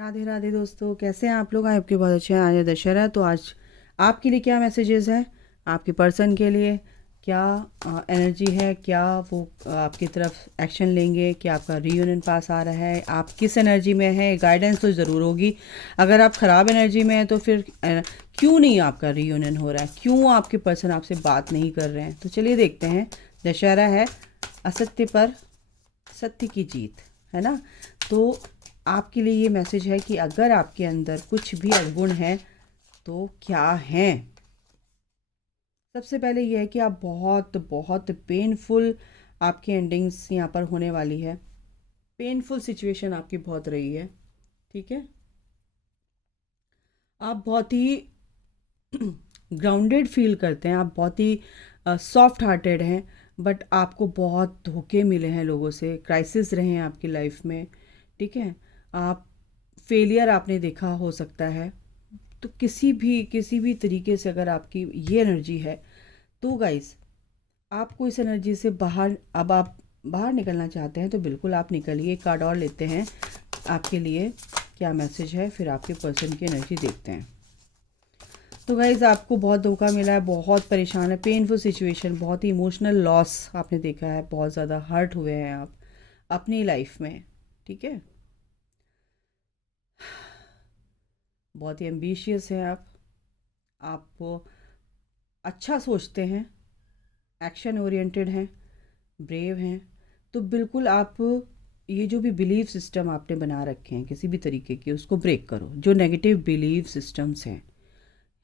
राधे राधे दोस्तों, कैसे हैं आप लोग। आपके बहुत अच्छे हैं। आज दशहरा है तो आज आपके लिए क्या मैसेजेस है, आपके पर्सन के लिए क्या एनर्जी है, क्या वो आपकी तरफ एक्शन लेंगे, क्या आपका रीयूनियन पास आ रहा है, आप किस एनर्जी में है। गाइडेंस तो ज़रूर होगी। अगर आप ख़राब एनर्जी में हैं तो फिर क्यों नहीं आपका रीयूनियन हो रहा है, क्यों आपके पर्सन आपसे बात नहीं कर रहे हैं। तो चलिए देखते हैं। दशहरा है, असत्य पर सत्य की जीत, है ना। तो आपके लिए ये मैसेज है कि अगर आपके अंदर कुछ भी अवगुण है तो क्या है। सबसे पहले ये है कि आप बहुत बहुत पेनफुल, आपकी एंडिंग्स यहाँ पर होने वाली है। पेनफुल सिचुएशन आपकी बहुत रही है, ठीक है। आप बहुत ही ग्राउंडेड फील करते हैं, आप बहुत ही सॉफ्ट हार्टेड हैं, बट आपको बहुत धोखे मिले हैं लोगों से, क्राइसिस रहे हैं आपकी लाइफ में, ठीक है। आप फेलियर आपने देखा हो सकता है। तो किसी भी तरीके से अगर आपकी ये एनर्जी है तो गाइस, आपको इस एनर्जी से बाहर, अब आप बाहर निकलना चाहते हैं तो बिल्कुल आप निकलिए। एक कार्ड और लेते हैं आपके लिए, क्या मैसेज है, फिर आपके पर्सन की एनर्जी देखते हैं। तो गाइज़, आपको बहुत धोखा मिला है, बहुत परेशान है, पेनफुल सिचुएशन, बहुत ही इमोशनल लॉस आपने देखा है, बहुत ज़्यादा हर्ट हुए हैं आप अपनी लाइफ में, ठीक है। बहुत ही एम्बिशियस हैं आप अच्छा सोचते हैं, एक्शन ओरिएंटेड हैं, ब्रेव हैं। तो बिल्कुल आप ये जो भी बिलीफ सिस्टम आपने बना रखे हैं किसी भी तरीके के, उसको ब्रेक करो। जो नेगेटिव बिलीफ सिस्टम्स हैं,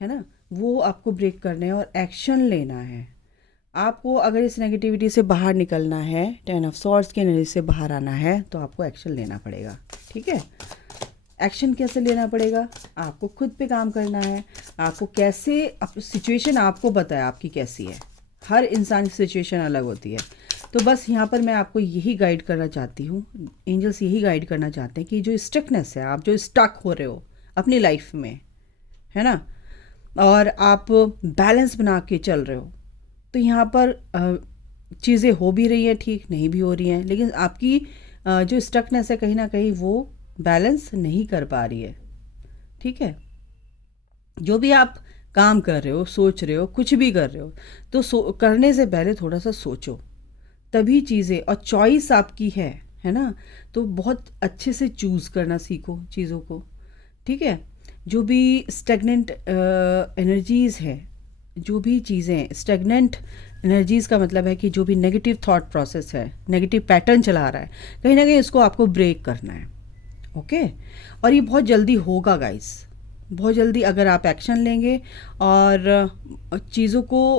है ना, वो आपको ब्रेक करने हैं और एक्शन लेना है। आपको अगर इस नेगेटिविटी से बाहर निकलना है, 10 ऑफ सॉर्ड्स की एनर्जी से बाहर आना है, तो आपको एक्शन लेना पड़ेगा, ठीक है। एक्शन कैसे लेना पड़ेगा, आपको खुद पे काम करना है। आपको कैसे, सिचुएशन आपको पता है आपकी कैसी है, हर इंसान की सिचुएशन अलग होती है। तो बस यहाँ पर मैं आपको यही गाइड करना चाहती हूँ, एंजल्स यही गाइड करना चाहते हैं कि जो स्टकनेस है, आप जो स्टक हो रहे हो अपनी लाइफ में, है ना, और आप बैलेंस बना के चल रहे हो, तो यहाँ पर चीज़ें हो भी रही हैं, ठीक नहीं भी हो रही हैं, लेकिन आपकी जो स्टकनेस है कहीं ना कहीं वो बैलेंस नहीं कर पा रही है, ठीक है। जो भी आप काम कर रहे हो, सोच रहे हो, कुछ भी कर रहे हो, तो करने से पहले थोड़ा सा सोचो, तभी चीज़ें, और चॉइस आपकी है ना। तो बहुत अच्छे से चूज़ करना सीखो चीज़ों को, ठीक है। जो भी स्टेगनेंट एनर्जीज़ है, जो भी चीज़ें स्टेगनेंट एनर्जीज़ का मतलब है कि जो भी नेगेटिव थॉट प्रोसेस है, नेगेटिव पैटर्न चला रहा है, कहीं ना कहीं इसको आपको ब्रेक करना है, ओके। और ये बहुत जल्दी होगा गाइस, बहुत जल्दी, अगर आप एक्शन लेंगे और चीज़ों को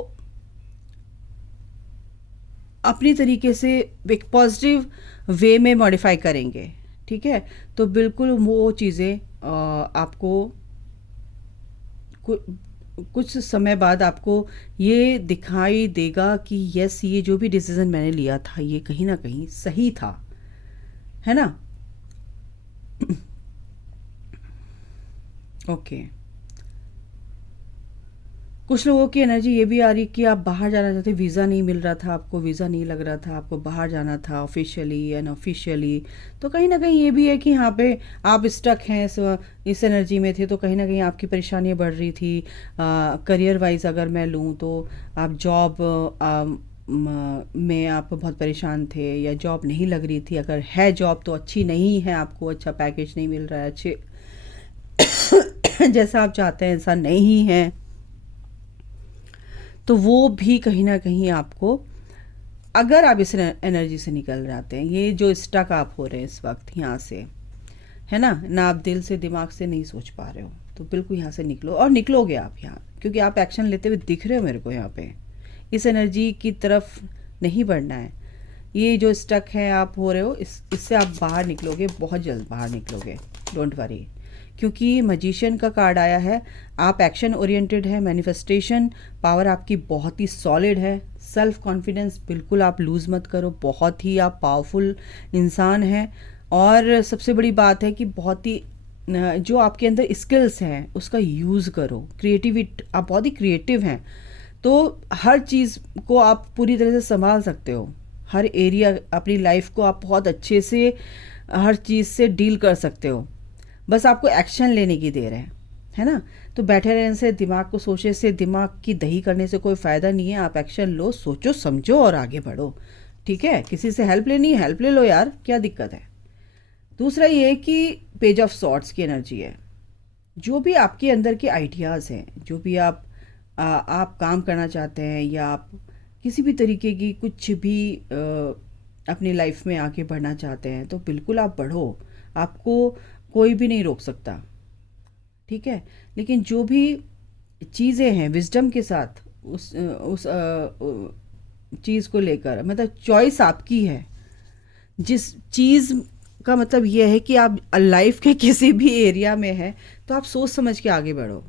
अपनी तरीके से एक पॉजिटिव वे में मॉडिफाई करेंगे, ठीक है, तो बिल्कुल वो चीज़ें आपको कुछ समय बाद आपको ये दिखाई देगा कि यस, ये जो भी डिसीज़न मैंने लिया था ये कहीं ना कहीं सही था, है ना। ओके। कुछ लोगों की एनर्जी ये भी आ रही कि आप बाहर जाना चाहते, वीज़ा नहीं मिल रहा था आपको, वीज़ा नहीं लग रहा था आपको, बाहर जाना था ऑफिशियली अनऑफिशियली। तो कहीं ना कहीं ये भी है कि यहाँ पे आप स्टक हैं, इस एनर्जी में थे, तो कहीं ना कहीं आपकी परेशानियाँ बढ़ रही थी। करियर वाइज अगर मैं लूँ तो आप जॉब में आप बहुत परेशान थे, या जॉब नहीं लग रही थी, अगर है जॉब तो अच्छी नहीं है, आपको अच्छा पैकेज नहीं मिल रहा है, अच्छे जैसा आप चाहते हैं ऐसा नहीं है, तो वो भी कहीं ना कहीं आपको, अगर आप इस एनर्जी से निकल जाते हैं, ये जो स्टक आप हो रहे हैं इस वक्त यहाँ से, है ना आप दिल से दिमाग से नहीं सोच पा रहे हो, तो बिल्कुल यहाँ से निकलो, और निकलोगे आप यहाँ, क्योंकि आप एक्शन लेते हुए दिख रहे हो मेरे को यहाँ पे। इस एनर्जी की तरफ नहीं बढ़ना है। ये जो स्टक है आप हो रहे हो, इससे आप बाहर निकलोगे, बहुत जल्द बाहर निकलोगे, डोंट वरी। क्योंकि मजिशियन का कार्ड आया है, आप एक्शन ओरिएंटेड है, मैनिफेस्टेशन पावर आपकी बहुत ही सॉलिड है, सेल्फ कॉन्फिडेंस बिल्कुल आप लूज़ मत करो, बहुत ही आप पावरफुल इंसान हैं। और सबसे बड़ी बात है कि बहुत ही जो आपके अंदर स्किल्स हैं उसका यूज़ करो, क्रिएटिविटी, आप बहुत ही क्रिएटिव हैं, तो हर चीज़ को आप पूरी तरह से संभाल सकते हो, हर एरिया अपनी लाइफ को आप बहुत अच्छे से हर चीज़ से डील कर सकते हो। बस आपको एक्शन लेने की देर है ना। तो बैठे रहने से, दिमाग को सोचे से, दिमाग की दही करने से कोई फ़ायदा नहीं है। आप एक्शन लो, सोचो समझो और आगे बढ़ो। ठीक है, किसी से हेल्प लेनी है, हेल्प ले लो यार, क्या दिक्कत है। दूसरा ये कि पेज ऑफ सॉर्ट्स की एनर्जी है। जो भी आपके अंदर के आइडियाज़ हैं, जो भी आप काम करना चाहते हैं, या आप किसी भी तरीके की कुछ भी अपनी लाइफ में आगे बढ़ना चाहते हैं, तो बिल्कुल आप बढ़ो, आपको कोई भी नहीं रोक सकता। ठीक है, लेकिन जो भी चीज़ें हैं विजडम के साथ, उस चीज़ को लेकर, मतलब चॉइस आपकी है। जिस चीज़ का मतलब यह है कि आप लाइफ के किसी भी एरिया में हैं, तो आप सोच समझ के आगे बढ़ो,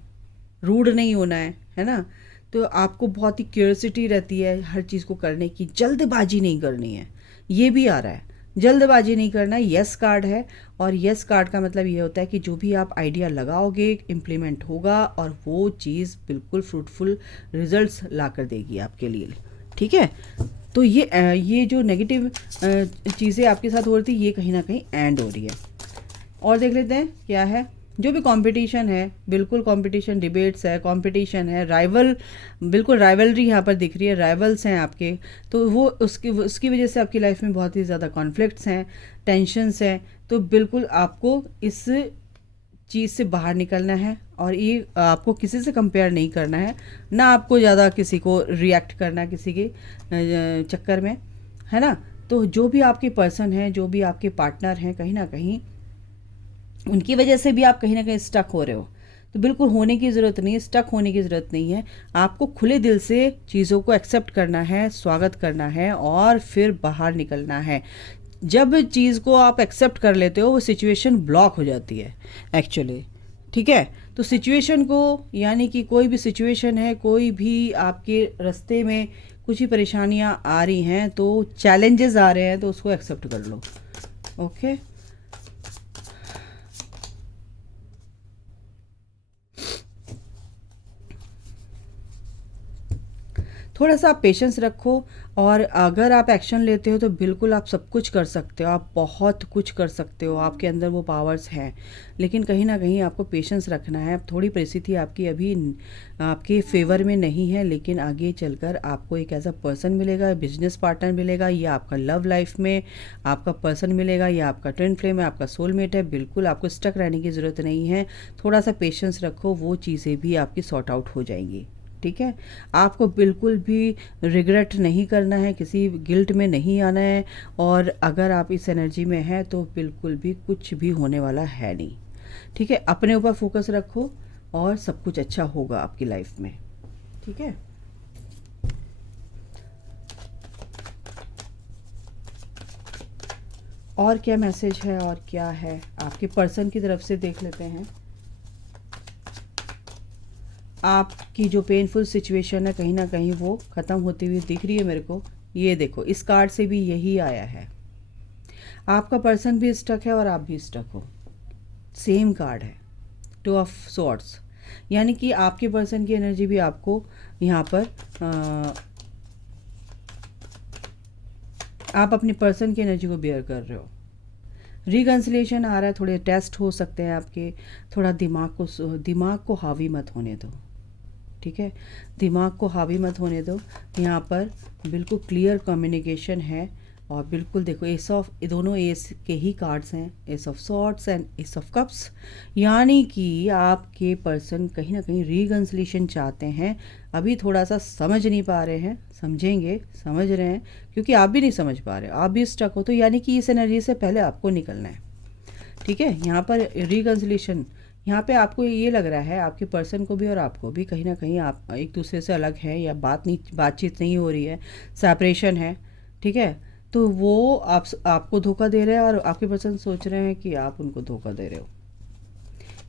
रूड नहीं होना है ना। तो आपको बहुत ही क्यूरियोसिटी रहती है हर चीज़ को करने की, जल्दबाजी नहीं करनी है। ये भी आ रहा है, जल्दबाजी नहीं करना। यस कार्ड है, और यस कार्ड का मतलब ये होता है कि जो भी आप आइडिया लगाओगे इम्प्लीमेंट होगा, और वो चीज़ बिल्कुल फ्रूटफुल रिजल्ट्स ला कर देगी आपके लिए। ठीक है, तो ये जो नेगेटिव चीज़ें आपके साथ हो रही थी, ये कहीं ना कहीं एंड हो रही है। और देख लेते हैं क्या है। जो भी कंपटीशन है, बिल्कुल कंपटीशन, डिबेट्स है, कंपटीशन है, राइवल, बिल्कुल राइवलरी यहाँ पर दिख रही है, राइवल्स हैं आपके। तो वो उसकी वजह से आपकी लाइफ में बहुत ही ज़्यादा कॉन्फ्लिक्ट्स हैं, टेंशन्स हैं। तो बिल्कुल आपको इस चीज़ से बाहर निकलना है, और ये आपको किसी से कंपेयर नहीं करना है, ना आपको ज़्यादा किसी को रिएक्ट करना है किसी के चक्कर में, है ना। तो जो भी आपके पर्सन हैं, जो भी आपके पार्टनर हैं, कहीं ना कहीं उनकी वजह से भी आप कहीं ना कहीं स्टक हो रहे हो। तो बिल्कुल होने की ज़रूरत नहीं है, स्टक होने की ज़रूरत नहीं है। आपको खुले दिल से चीज़ों को एक्सेप्ट करना है, स्वागत करना है, और फिर बाहर निकलना है। जब चीज़ को आप एक्सेप्ट कर लेते हो, वो सिचुएशन ब्लॉक हो जाती है एक्चुअली। ठीक है, तो सिचुएशन को, यानी कि कोई भी सिचुएशन है, कोई भी आपके रास्ते में कुछ ही परेशानियां आ रही हैं, तो चैलेंजेस आ रहे हैं, तो उसको एक्सेप्ट कर लो। ओके, थोड़ा सा आप पेशेंस रखो, और अगर आप एक्शन लेते हो तो बिल्कुल आप सब कुछ कर सकते हो, आप बहुत कुछ कर सकते हो, आपके अंदर वो पावर्स हैं। लेकिन कहीं ना कहीं आपको पेशेंस रखना है। थोड़ी परिस्थिति आपकी अभी आपके फेवर में नहीं है, लेकिन आगे चलकर आपको एक ऐसा पर्सन मिलेगा, बिजनेस पार्टनर मिलेगा, या आपका लव लाइफ में आपका पर्सन मिलेगा, या आपका ट्विन फ्लेम है, आपका सोलमेट है। बिल्कुल आपको स्टक रहने की ज़रूरत नहीं है, थोड़ा सा पेशेंस रखो, वो चीज़ें भी आपकी सॉर्ट आउट हो जाएंगी। ठीक है, आपको बिल्कुल भी रिग्रेट नहीं करना है, किसी गिल्ट में नहीं आना है, और अगर आप इस एनर्जी में हैं तो बिल्कुल भी कुछ भी होने वाला है नहीं। ठीक है, अपने ऊपर फोकस रखो, और सब कुछ अच्छा होगा आपकी लाइफ में। ठीक है, और क्या मैसेज है, और क्या है आपके पर्सन की तरफ से, देख लेते हैं। आपकी जो पेनफुल सिचुएशन है, कहीं ना कहीं वो ख़त्म होती हुई दिख रही है मेरे को। ये देखो, इस कार्ड से भी यही आया है। आपका पर्सन भी स्टक है, और आप भी स्टक हो। सेम कार्ड है, टू ऑफ सॉर्ड्स, यानी कि आपके पर्सन की एनर्जी भी आपको यहाँ पर आप अपने पर्सन की एनर्जी को बेयर कर रहे हो। रिकन्सिलेशन आ रहा है, थोड़े टेस्ट हो सकते हैं आपके। थोड़ा दिमाग को हावी मत होने दो। ठीक है, दिमाग को हावी मत होने दो। यहाँ पर बिल्कुल क्लियर कम्युनिकेशन है, और बिल्कुल देखो, एस ऑफ, दोनों एस के ही कार्ड्स हैं, S of swords and S of cups. यानी कि आपके पर्सन कहीं ना कहीं रिकन्सिलेशन चाहते हैं। अभी थोड़ा सा समझ नहीं पा रहे हैं, समझेंगे, समझ रहे हैं, क्योंकि आप भी नहीं समझ पा रहे, आप भी स्टक हो। तो यानी कि इस एनर्जी से पहले आपको निकलना है। ठीक है, यहाँ पर रिकन्सिलेशन, यहाँ पे आपको ये लग रहा है, आपके पर्सन को भी और आपको भी कहीं ना कहीं आप एक दूसरे से अलग है, या बातचीत नहीं हो रही है, सेपरेशन है। ठीक है, तो वो आपको धोखा दे रहे हैं, और आपके पर्सन सोच रहे हैं कि आप उनको धोखा दे रहे हो।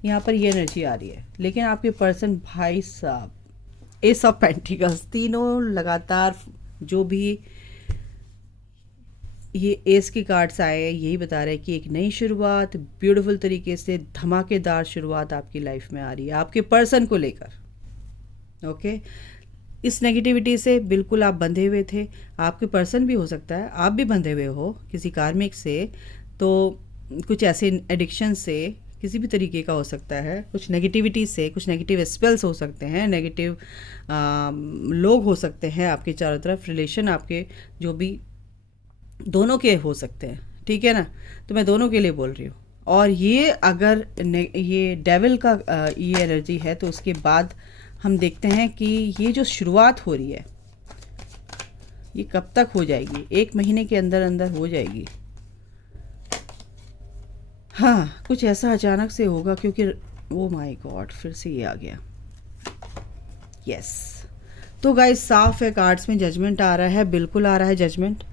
यहाँ पर ये एनर्जी आ रही है। लेकिन आपके पर्सन, भाई साहब, एस ऑफ पेंटिकल्स, तीनों लगातार, जो भी ये एस के कार्ड्स आए हैं, यही बता रहे हैं कि एक नई शुरुआत, ब्यूटीफुल तरीके से धमाकेदार शुरुआत आपकी लाइफ में आ रही है, आपके पर्सन को लेकर। ओके, इस नेगेटिविटी से बिल्कुल आप बंधे हुए थे। आपके पर्सन भी हो सकता है आप भी बंधे हुए हो किसी कार्मिक से, तो कुछ ऐसे एडिक्शन से, किसी भी तरीके का हो सकता है, कुछ नेगेटिविटी से, कुछ नेगेटिव स्पेल्स हो सकते हैं, नेगेटिव लोग हो सकते हैं आपके चारों तरफ, रिलेशन आपके जो भी दोनों के हो सकते हैं, ठीक है ना। तो मैं दोनों के लिए बोल रही हूँ। और ये अगर ये डेविल का ये एनर्जी है, तो उसके बाद हम देखते हैं कि ये जो शुरुआत हो रही है ये कब तक हो जाएगी। 1 महीने के अंदर अंदर हो जाएगी। हाँ, कुछ ऐसा अचानक से होगा, क्योंकि ओ माय गॉड, फिर से ये आ गया। यस, तो गाइस साफ है, कार्ड्स में जजमेंट आ रहा है, बिल्कुल आ रहा है जजमेंट।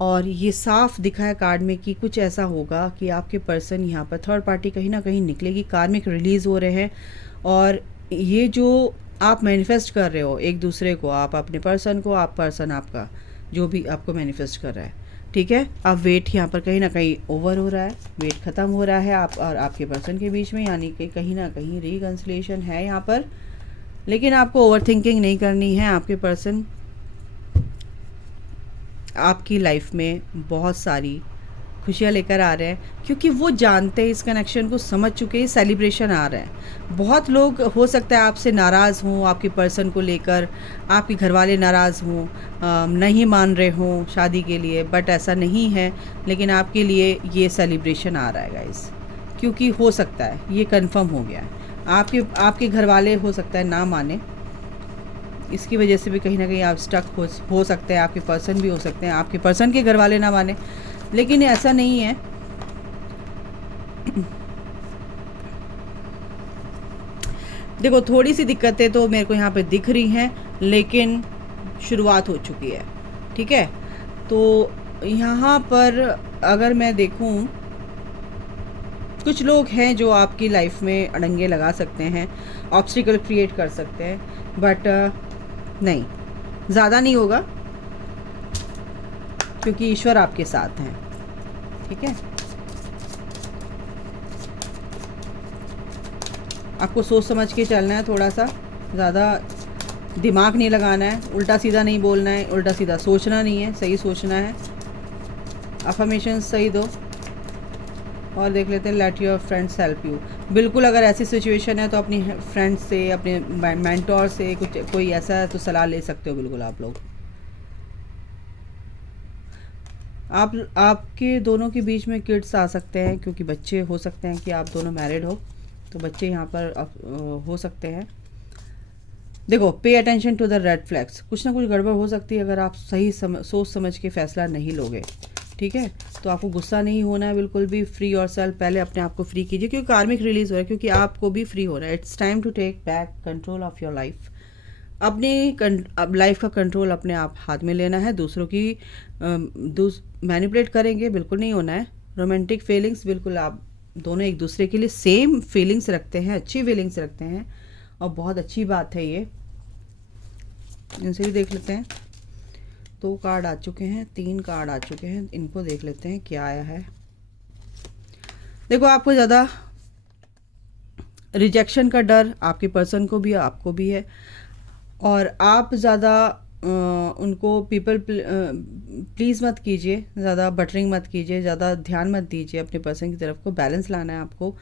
और ये साफ दिखा है कार्ड में कि कुछ ऐसा होगा कि आपके पर्सन यहाँ पर थर्ड पार्टी कहीं ना कहीं निकलेगी, कार्मिक रिलीज़ हो रहे हैं। और ये जो आप मैनिफेस्ट कर रहे हो एक दूसरे को, आप अपने पर्सन को, आप पर्सन आपका, जो भी आपको मैनिफेस्ट कर रहा है, ठीक है। अब वेट यहाँ पर कहीं ना कहीं ओवर हो रहा है, वेट ख़त्म हो रहा है आप और आपके पर्सन के बीच में, यानी कि कहीं ना कहीं रिकन्सिलिएशन है यहाँ पर। लेकिन आपको ओवर थिंकिंग नहीं करनी है। आपके पर्सन आपकी लाइफ में बहुत सारी खुशियाँ लेकर आ रहे हैं, क्योंकि वो जानते हैं, इस कनेक्शन को समझ चुके हैं, सेलिब्रेशन आ रहा है। बहुत लोग हो सकता है आपसे नाराज़ हों, आपके पर्सन को लेकर आपके घर वाले नाराज़ हों, नहीं मान रहे हों शादी के लिए, बट ऐसा नहीं है। लेकिन आपके लिए ये सेलिब्रेशन आ रहा है गाइस, क्योंकि हो सकता है ये कंफर्म हो गया है। आपके घर वाले हो सकता है ना माने, इसकी वजह से भी कहीं ना कहीं आप स्टक हो सकते हैं। आपके पर्सन भी हो सकते हैं, आपके पर्सन के घर वाले ना माने, लेकिन ऐसा नहीं है। देखो, थोड़ी सी दिक्कतें तो मेरे को यहाँ पे दिख रही हैं, लेकिन शुरुआत हो चुकी है, ठीक है। तो यहाँ पर अगर मैं देखूँ, कुछ लोग हैं जो आपकी लाइफ में अड़ंगे लगा सकते हैं, ऑब्स्टिकल क्रिएट कर सकते हैं, बट नहीं, ज़्यादा नहीं होगा, क्योंकि ईश्वर आपके साथ हैं, ठीक है। आपको सोच समझ के चलना है, थोड़ा सा ज़्यादा दिमाग नहीं लगाना है, उल्टा सीधा नहीं बोलना है, उल्टा सीधा सोचना नहीं है, सही सोचना है। अफर्मेशन सही दो। और देख लेते हैं, let your friends help you. बिल्कुल, अगर ऐसी सिचुएशन है तो अपनी फ्रेंड्स से, अपने मेंटोर से कुछ कोई ऐसा है तो सलाह ले सकते हो बिल्कुल आप लोग। आपके दोनों के बीच में किड्स आ सकते हैं, क्योंकि बच्चे हो सकते हैं कि आप दोनों मैरिड हो, तो बच्चे यहाँ पर हो सकते हैं। देखो, pay attention to the red flags, कुछ ना कुछ गड़बड़ हो सकती है अगर आप सही सोच समझ के फैसला नहीं लोगे, ठीक है। तो आपको गुस्सा नहीं होना है बिल्कुल भी। फ्री योर सेल्फ, पहले अपने आप को फ्री कीजिए, क्योंकि कार्मिक रिलीज हो रहा है, क्योंकि आपको भी फ्री हो रहा है। It's time to take back control of your life. अपनी लाइफ का कंट्रोल अपने आप हाथ में लेना है। दूसरों की मैनिपुलेट करेंगे बिल्कुल नहीं होना है। रोमांटिक फीलिंग्स, बिल्कुल आप दोनों एक दूसरे के लिए सेम फीलिंग्स रखते हैं, अच्छी फीलिंग्स रखते हैं, और बहुत अच्छी बात है ये। इनसे भी देख लेते हैं। 2 कार्ड आ चुके हैं, 3 कार्ड आ चुके हैं, इनको देख लेते हैं क्या आया है। देखो, आपको ज़्यादा रिजेक्शन का डर आपके पर्सन को भी, आपको भी है, और आप ज़्यादा उनको पीपल प्लीज़ मत कीजिए, ज़्यादा बटरिंग मत कीजिए, ज़्यादा ध्यान मत दीजिए अपने पर्सन की तरफ को। बैलेंस लाना है आपको,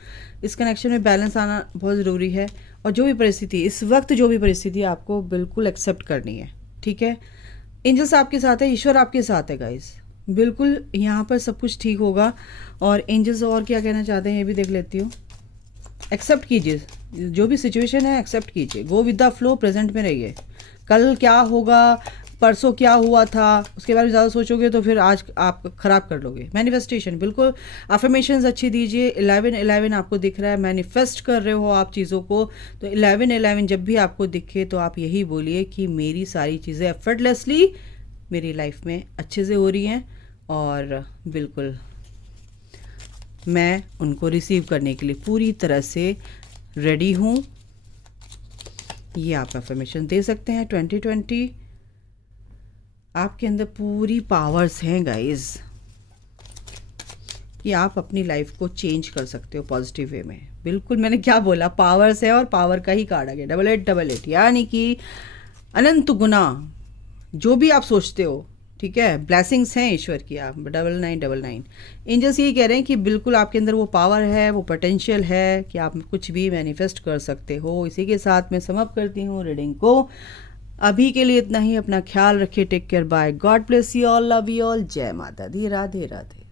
इस कनेक्शन में बैलेंस आना बहुत ज़रूरी है। और जो भी परिस्थिति इस वक्त, जो भी परिस्थिति आपको बिल्कुल एक्सेप्ट करनी है, ठीक है। एंजल्स आपके साथ है, ईश्वर आपके साथ है गाइस, बिल्कुल यहाँ पर सब कुछ ठीक होगा। और एंजल्स और क्या कहना चाहते हैं ये भी देख लेती हूँ। एक्सेप्ट कीजिए, जो भी सिचुएशन है एक्सेप्ट कीजिए, go with the flow, present में रहिए। कल क्या होगा, परसों क्या हुआ था, उसके बारे में ज़्यादा सोचोगे तो फिर आज आप ख़राब कर लोगे। मैनिफेस्टेशन, बिल्कुल अफर्मेशंस अच्छी दीजिए। 11-11 आपको दिख रहा है, मैनिफेस्ट कर रहे हो आप चीज़ों को, तो 11-11 जब भी आपको दिखे तो आप यही बोलिए कि मेरी सारी चीज़ें एफर्टलेसली मेरी लाइफ में अच्छे से हो रही हैं, और बिल्कुल मैं उनको रिसीव करने के लिए पूरी तरह से रेडी हूँ। ये आप अफर्मेशन दे सकते हैं। 2020 आपके अंदर पूरी पावर्स हैं गाइस, कि आप अपनी लाइफ को चेंज कर सकते हो पॉजिटिव वे में। बिल्कुल, मैंने क्या बोला, पावर्स है, और पावर का ही कार्ड आ गया 8888, यानी कि अनंत गुना जो भी आप सोचते हो ठीक है, ब्लेसिंग्स हैं ईश्वर की। आप 9999 एंजल्स यही कह रहे हैं कि बिल्कुल आपके अंदर वो पावर है, वो पोटेंशियल है कि आप कुछ भी मैनिफेस्ट कर सकते हो। इसी के साथ मैं समाप्त करती हूँ रीडिंग को। अभी के लिए इतना ही। अपना ख्याल रखिए। Take care, bye, God bless you all, love you all, जय माता दी, राधे राधे।